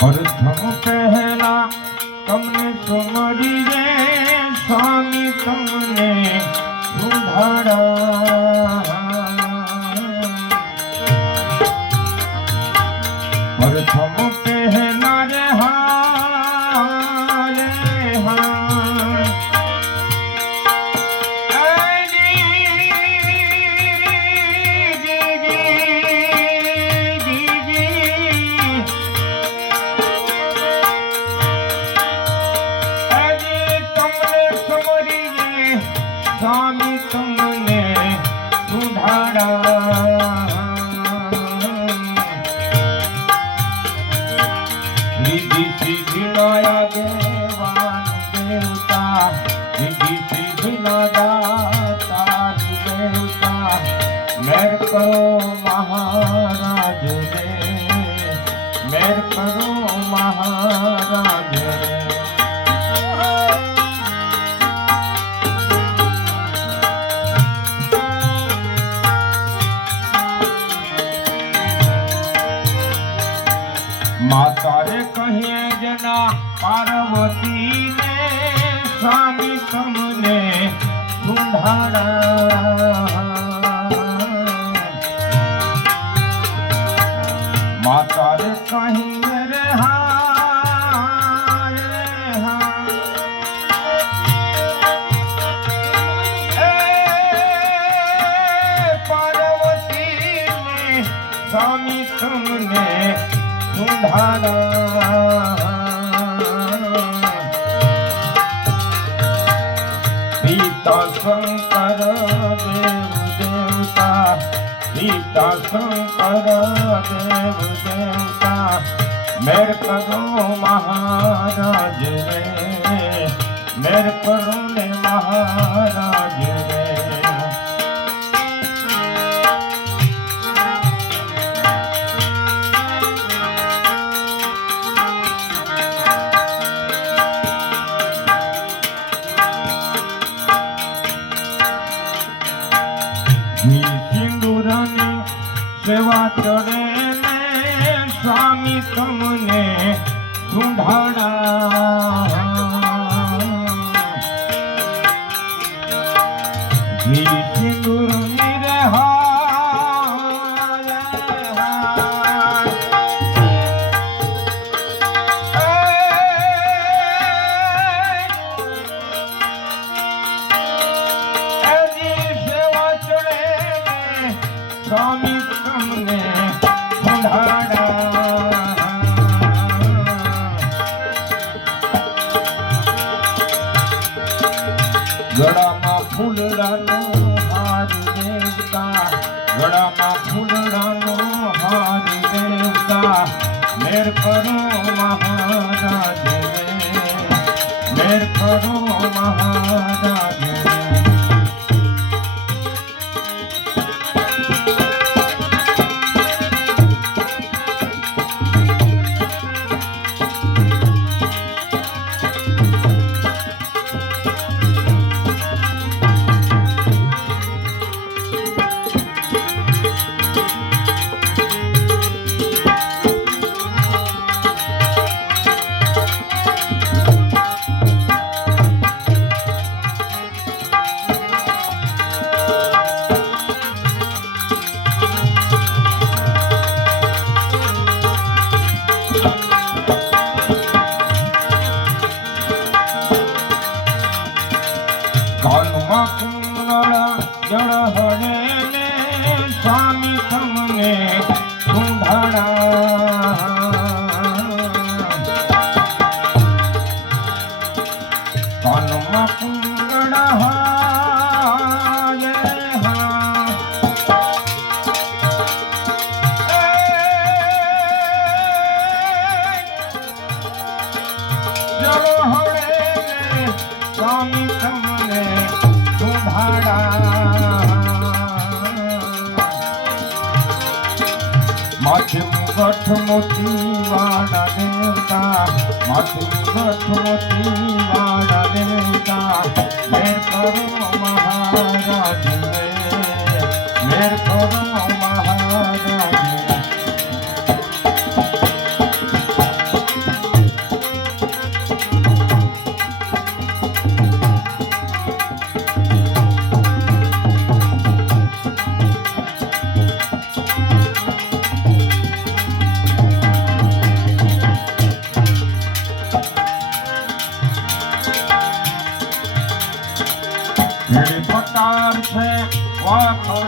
प्रथम पहला तमने सुमरिए स्वामी तमने सुधारा प्रथम पहला रे हारे स्वामी तुमने सुधारा रिद्धि सिद्धि नया देवान देवता रिद्धि सिद्धि दाता देवता मेर करो महाराज रे मेर करो महाराज रे माता रे कहिए जना पार्वती ने स्वामी तुमने सुधारा माता रे कहिए रे पार्वती ने स्वामी तुमने सुधारा पिता शंकर देव देवता पिता शंकर देव देवता मेर करो महाराज रे मेर करो ने महाराज रे सिंदूरानी सेवा चढ़े ने स्वामी तुमने सुधारा सिंदूरानी रे स्वामी तुमने सुधारा गळाમાં ફૂલડાનો હાર દેવતા ગળામાં ફૂલડાનો હાર દેવતા મેર કરો મહારાજ રે મેર કરો મહારાજ રે जड़ हरे ने स्वामी तुमने सुधारा कानमा कुंगड़ जड़ हरे ने स्वामी तुमने सुधारा माथे मुगठ मोती वाला देवता माथे मुगठ मोती वाला देवता मेर करो महाराज रे मेर करो महाराज વાતો